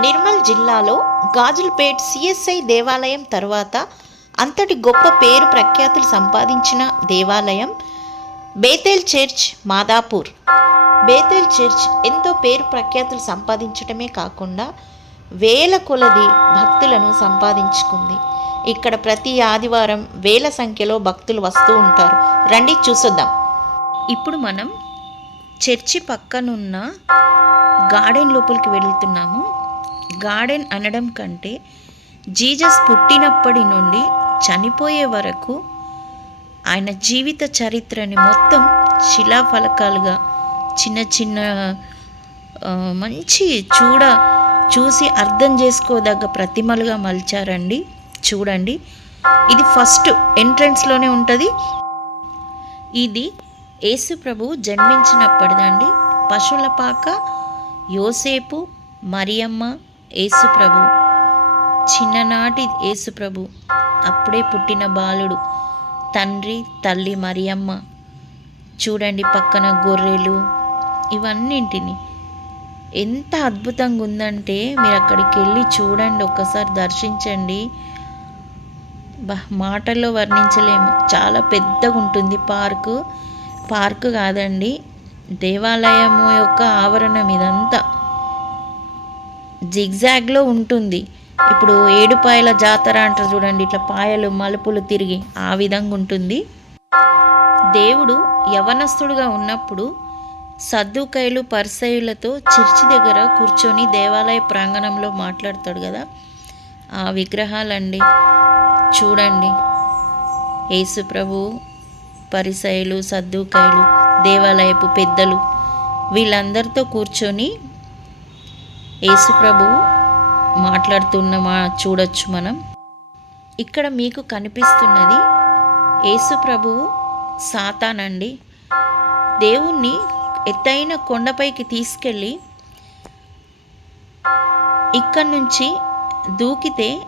నిర్మల్ జిల్లాలో గాజులపేట్ సిఎస్ఐ దేవాలయం తర్వాత అంతటి గొప్ప పేరు ప్రఖ్యాతులు సంపాదించిన దేవాలయం Bethel church Madhapur. Bethel church ఎంతో పేరు ప్రఖ్యాతులు సంపాదించడమే కాకుండా వేల కొలది భక్తులను సంపాదించుకుంది. ఇక్కడ ప్రతి ఆదివారం వేల సంఖ్యలో భక్తులు వస్తూ ఉంటారు. రండి చూసొద్దాం. ఇప్పుడు మనం చర్చి పక్కనున్న గార్డెన్ లోపలికి వెళుతున్నాము. గార్డెన్ అనడం కంటే జీజస్ పుట్టినప్పటి నుండి చనిపోయే వరకు ఆయన జీవిత చరిత్రని మొత్తం శిలాఫలకాలుగా చిన్న చిన్న మంచి చూడ చూసి అర్థం చేసుకోదగ్గ ప్రతిమలుగా మలిచారండి. చూడండి. ఇది ఫస్ట్ ఎంట్రన్స్లోనే ఉంటుంది. ఇది యేసు ప్రభు జన్మించినప్పటిదండి. పశువుల పాక యోసేపు మరియమ్మ ఏసుప్రభు చిన్ననాటి ఏసుప్రభు అప్పుడే పుట్టిన బాలుడు. తండ్రి తల్లి మరియమ్మ. చూడండి పక్కన గొర్రెలు. ఇవన్నింటిని. ఎంత అద్భుతంగా ఉందంటే మీరు అక్కడికి వెళ్ళి చూడండి ఒక్కసారి దర్శించండి. బహ్ మాటల్లో వర్ణించలేము. చాలా పెద్దగా ఉంటుంది పార్కు. పార్కు కాదండి దేవాలయము యొక్క ఆవరణం ఇదంతా జిగ్జాగ్లో ఉంటుంది. ఇప్పుడు ఏడుపాయల జాతర అంటారు చూడండి. ఇట్లా పాయలు మలుపులు తిరిగి ఆ విధంగా ఉంటుంది. దేవుడు యవనస్తుడుగా ఉన్నప్పుడు సద్దుకైలు పరిసయులతో చర్చి దగ్గర కూర్చొని దేవాలయ ప్రాంగణంలో మాట్లాడతాడు కదా. ఆ విగ్రహాలండి. చూడండి. యేసు ప్రభు పరిసయులు సద్దుకైలు దేవాలయపు పెద్దలు వీళ్ళందరితో కూర్చొని యేసు ప్రభువు మాట్లాడుతున్న మా చూడొచ్చు మనం. ఇక్కడ మీకు కనిపిస్తున్నది యేసు ప్రభువు సాతానండి. దేవుణ్ణి ఎత్తైన కొండపైకి తీసుకెళ్ళి ఇక్కడి నుంచి దూకితే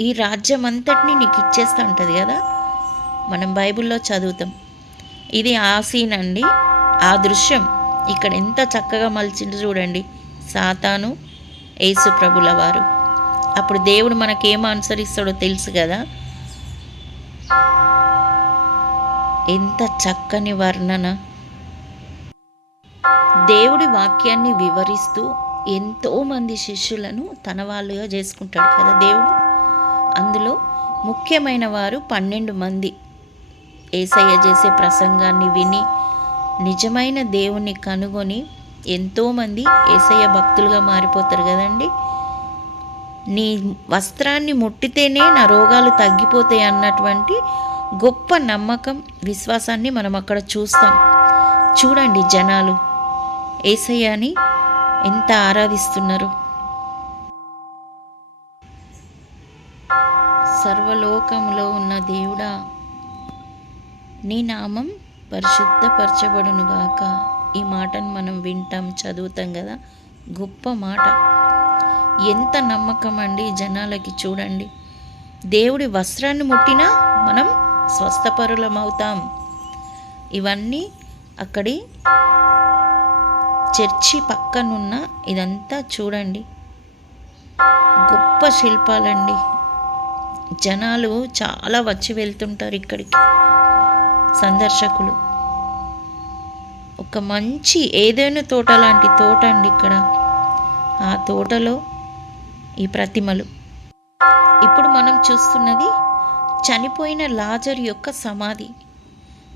ఈ రాజ్యం అంతటిని నీకు ఇచ్చేస్తా ఉంటుంది కదా? మనం బైబిల్లో చదువుతాం. ఇది ఆ సీన్ అండి. ఆ దృశ్యం. ఇక్కడ ఎంత చక్కగా మలిచిండు చూడండి. సాతాను యేసు ప్రభుల వారు అప్పుడు దేవుడు మనకేం అనుసరిస్తాడో తెలుసు కదా. ఎంత చక్కని వర్ణన. దేవుడి వాక్యాన్ని వివరిస్తూ ఎంతోమంది శిష్యులను తన వాళ్ళుగా చేసుకుంటాడు కదా దేవుడు. అందులో ముఖ్యమైన వారు పన్నెండు మంది. ఏసయ్య చేసే ప్రసంగాన్ని విని నిజమైన దేవుణ్ణి కనుగొని ఎంతోమంది ఏసయ్య భక్తులుగా మారిపోతారు కదండి. నీ వస్త్రాన్ని ముట్టితేనే నా రోగాలు తగ్గిపోతాయి అన్నటువంటి గొప్ప నమ్మకం విశ్వాసాన్ని మనం అక్కడ చూస్తాం. చూడండి జనాలు ఏసయ్యని ఎంత ఆరాధిస్తున్నారు. సర్వలోకములో ఉన్న దేవుడా నీ నామం పరిశుద్ధపరచబడునుగాక. ఈ మాటను మనం వింటాం చదువుతాం కదా. గొప్ప మాట. ఎంత నమ్మకం అండి జనాలకి చూడండి. దేవుడి వస్త్రాన్ని ముట్టినా మనం స్వస్థపరులం అవుతాం. ఇవన్నీ అక్కడి చర్చి పక్కనున్న ఇదంతా చూడండి. గొప్ప శిల్పాలండి. జనాలు చాలా వచ్చి వెళ్తుంటారు ఇక్కడికి. సందర్శకులు. ఒక మంచి ఏదైనా తోట లాంటి తోట అండి ఇక్కడ. ఆ తోటలో ఈ ప్రతిమలు. ఇప్పుడు మనం చూస్తున్నది చనిపోయిన లాజర్ యొక్క సమాధి.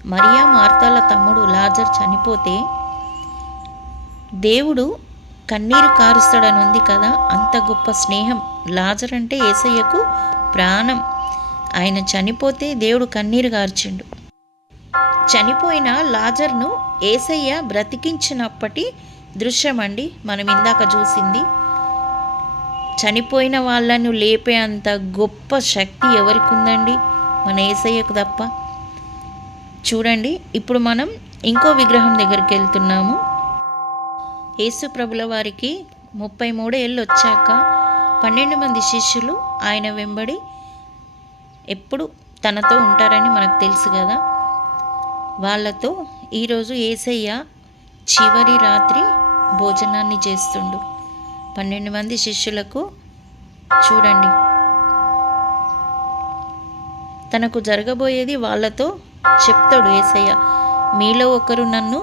మరియా మార్తాల తమ్ముడు లాజర్ చనిపోతే దేవుడు కన్నీరు కారుస్తాడని ఉంది కదా అంత గొప్ప స్నేహం. లాజర్ అంటే ఏసయ్యకు ప్రాణం. ఆయన చనిపోతే దేవుడు కన్నీరు కార్చిండు చనిపోయిన లాజర్ను ఏసయ్య బ్రతికించినప్పటి దృశ్యం అండి మనం ఇందాక చూసింది. చనిపోయిన వాళ్ళను లేపే అంత గొప్ప శక్తి ఎవరికి ఉందండి మన ఏసయ్యకు తప్ప. చూడండి ఇప్పుడు మనం ఇంకో విగ్రహం దగ్గరికి వెళ్తున్నాము యేసు ప్రభుల వారికి ముప్పై మూడేళ్ళు వచ్చాక పన్నెండు మంది శిష్యులు ఆయన వెంబడి ఎప్పుడు తనతో ఉంటారని మనకు తెలుసు కదా. వాళ్ళతో ఈరోజు ఏసయ్య చివరి రాత్రి భోజనాన్ని చేస్తుండు. పన్నెండు మంది శిష్యులకు చూడండి. తనకు జరగబోయేది వాళ్ళతో చెప్తాడు ఏసయ్య మీలో ఒకరు నన్ను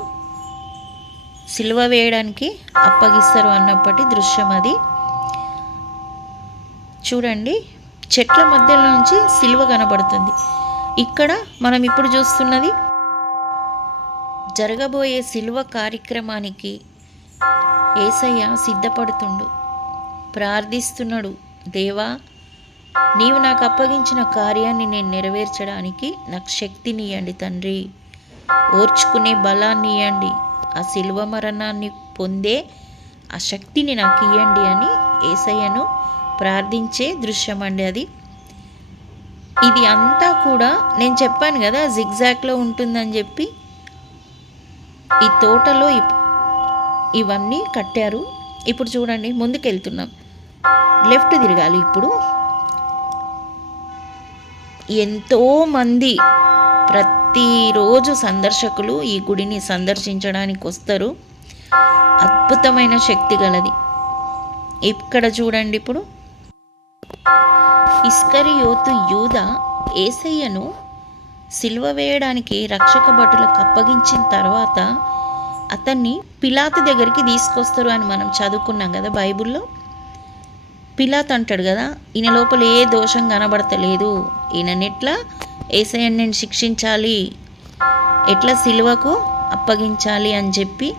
సిలువ వేయడానికి అప్పగిస్తారు అన్నప్పటి దృశ్యం అది. చూడండి చెట్ల మధ్యలో నుంచి సిలువ కనబడుతుంది. ఇక్కడ మనం ఇప్పుడు చూస్తున్నది జరగబోయే శిల్వ కార్యక్రమానికి ఏసయ్య సిద్ధపడుతుండు. ప్రార్థిస్తున్నాడు దేవా నీవు నాకు అప్పగించిన కార్యాన్ని నేను నెరవేర్చడానికి నాకు శక్తిని ఇవ్వండి తండ్రి. ఓర్చుకునే బలాన్ని ఇవ్వండి ఆ శిల్వ మరణాన్ని పొందే ఆ శక్తిని నాకు ఇవ్వండి అని ఏసయ్యను ప్రార్థించే దృశ్యం అండి అది. ఇది అంతా కూడా నేను చెప్పాను కదా జిగ్జాక్లో ఉంటుందని చెప్పి ఈ తోటలో ఇప్- ఇవన్నీ కట్టారు. ఇప్పుడు చూడండి ముందుకెళ్తున్నాం. లెఫ్ట్ తిరగాలి ఇప్పుడు. ఎంతోమంది ప్రతిరోజు సందర్శకులు ఈ గుడిని సందర్శించడానికి వస్తారు. అద్భుతమైన శక్తి గలది. ఇక్కడ చూడండి ఇప్పుడు. ఇస్కరియోతు యూద ఏసయ్యను సిల్వ వేయడానికి రక్షక భటులకు అప్పగించిన తర్వాత అతన్ని పిలాతు దగ్గరికి తీసుకొస్తారు అని మనం చదువుకున్నాం కదా బైబిల్లో. పిలాత్ అంటాడు కదా ఈయన లోపల ఏ దోషం కనబడతలేదు. ఈయనని ఎట్లా ఏసయ్యని నేను శిక్షించాలి. ఎట్లా సిలువకు అప్పగించాలి? అని చెప్పి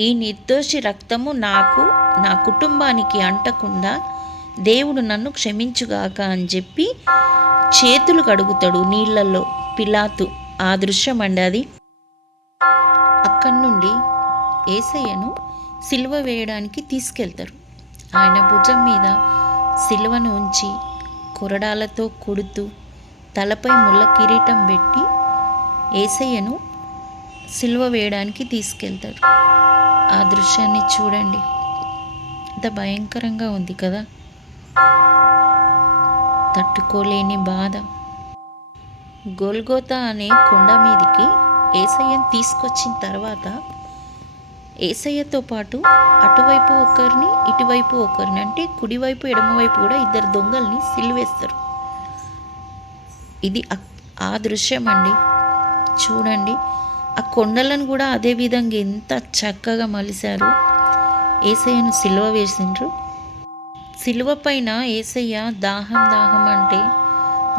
ఈ నిర్దోషి రక్తము నాకు నా కుటుంబానికి అంటకుండా దేవుడు నన్ను క్షమించుగాక అని చెప్పి చేతులు కడుగుతాడు నీళ్ళల్లో. పిలాతు ఆ దృశ్యం అండి అది అక్కడి నుండి ఏసయ్యను సిలువ వేయడానికి తీసుకెళ్తారు. ఆయన భుజం మీద సిలువను ఉంచి కొరడాలతో కొడుతూ తలపై ముళ్ళ కిరీటం పెట్టి ఏసయ్యను సిలువ వేయడానికి తీసుకెళ్తారు ఆ దృశ్యాన్ని చూడండి. ఎంత భయంకరంగా ఉంది కదా. తట్టుకోలేని బాధ. గోల్గోతా అనే కొండ మీదికి ఏసయ్యను తీసుకొచ్చిన తర్వాత ఏసయ్యతో పాటు అటువైపు ఒకరిని ఇటువైపు ఒకరిని అంటే కుడివైపు ఎడమవైపు కూడా ఇద్దరు దొంగల్ని సిల్వేస్తారు ఇది ఆ దృశ్యం అండి చూడండి. ఆ కొండలను కూడా అదే విధంగా ఎంత చక్కగా మలిశారు. ఏసయ్యను సిలువ వేసిండ్రు. సిలువ పైన ఏసయ్య దాహం దాహం అంటే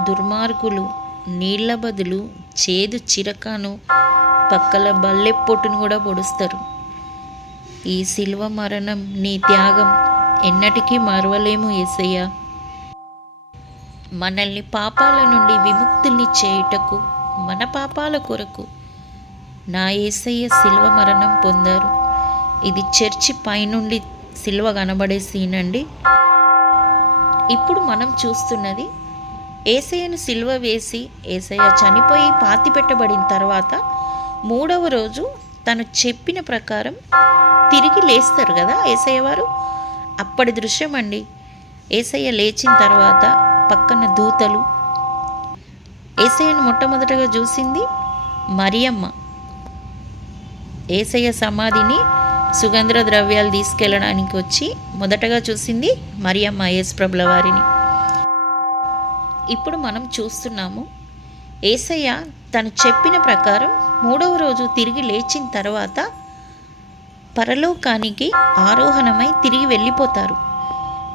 దుర్మార్గులు నీళ్ళ బదులు చేదు చిరకాను పక్కల బల్లె పొట్టును కూడా పొడుస్తారు. ఈ శిల్వ మరణం నీ త్యాగం ఎన్నటికీ మరవలేము ఏసయ్య. మనల్ని పాపాల నుండి విముక్తుల్ని చేయుటకు మన పాపాల కొరకు నా ఏసయ్య శిల్వ మరణం పొందారు. ఇది చర్చి పైనుండి సిల్వ కనబడే సీన్ అండి ఇప్పుడు మనం చూస్తున్నది ఏసయ్యను సిల్వ వేసి ఏసయ్య చనిపోయి పాతి పెట్టబడిన తర్వాత మూడవ రోజు తను చెప్పిన ప్రకారం తిరిగి లేస్తారు కదా ఏసయ్య వారు? అప్పటి దృశ్యం అండి. ఏసయ్య లేచిన తర్వాత పక్కన దూతలు. ఏసయ్యను మొట్టమొదటగా చూసింది మరియమ్మ. ఏసయ్య సమాధిని సుగంధ ద్రవ్యాలు తీసుకెళ్ళడానికి వచ్చి మొదటగా చూసింది మరియమ్మ యేసుప్రభుల వారిని. ఇప్పుడు మనం చూస్తున్నాము. ఏసయ్య తను చెప్పిన ప్రకారం మూడవ రోజు తిరిగి లేచిన తర్వాత పరలోకానికి ఆరోహణమై తిరిగి వెళ్ళిపోతారు.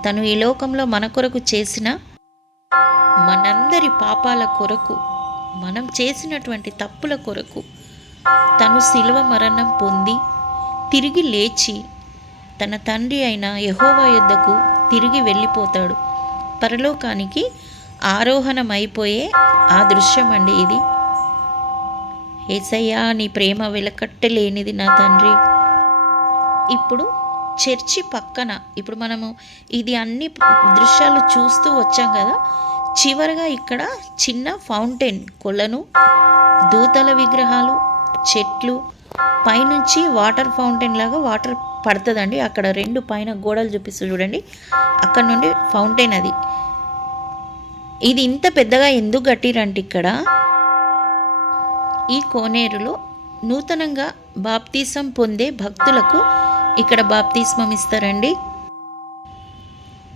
తను ఈ లోకంలో మన కొరకు చేసిన మనందరి పాపాల కొరకు మనం చేసినటువంటి తప్పుల కొరకు తను శిలువ మరణం పొంది తిరిగి లేచి తన తండ్రి అయిన యహోవా యొద్దకు తిరిగి వెళ్ళిపోతాడు. పరలోకానికి ఆరోహణమైపోయే ఆ దృశ్యం అండి ఇది. ఏసయ్యా నీ ప్రేమ వెలకట్టలేనిది నా తండ్రి. ఇప్పుడు చర్చి పక్కన ఇప్పుడు మనము ఇది అన్ని దృశ్యాలు చూస్తూ వచ్చాం కదా చివరగా ఇక్కడ చిన్న ఫౌంటైన్ కొలను దూతల విగ్రహాలు చెట్లు పైనుంచి వాటర్ ఫౌంటైన్ లాగా వాటర్ పడుతుందండి. అక్కడ రెండు పైన గోడలు చూపిస్తూ చూడండి. అక్కడ నుండి ఫౌంటైన్ అది. ఇది ఇంత పెద్దగా ఎందుకు కట్టిరంటే ఇక్కడ? ఈ కోనేరులో నూతనంగా బాప్తీసం పొందే భక్తులకు ఇక్కడ బాప్తీస్మం ఇస్తారండి.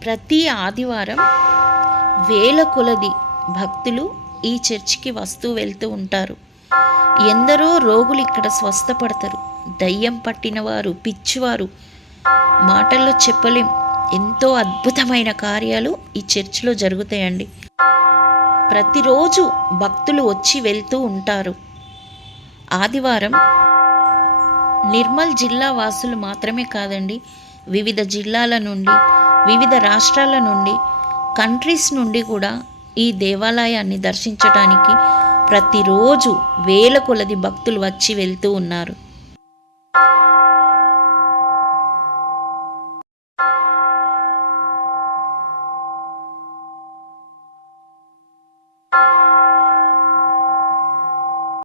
ప్రతి ఆదివారం వేల కొలది భక్తులు ఈ చర్చికి వస్తూ వెళ్తూ ఉంటారు. ఎందరో రోగులు ఇక్కడ స్వస్థపడతారు. దయ్యం పట్టినవారు పిచ్చివారు. మాటల్లో చెప్పలేం. ఎంతో అద్భుతమైన కార్యాలు ఈ చర్చిలో జరుగుతాయండి. ప్రతిరోజు భక్తులు వచ్చి వెళ్తూ ఉంటారు. ఆదివారం నిర్మల్ జిల్లా వాసులు మాత్రమే కాదండి వివిధ జిల్లాల నుండి వివిధ రాష్ట్రాల నుండి కంట్రీస్ నుండి కూడా ఈ దేవాలయాన్ని దర్శించడానికి ప్రతిరోజు వేల కొలది భక్తులు వచ్చి వెళ్తూ ఉన్నారు.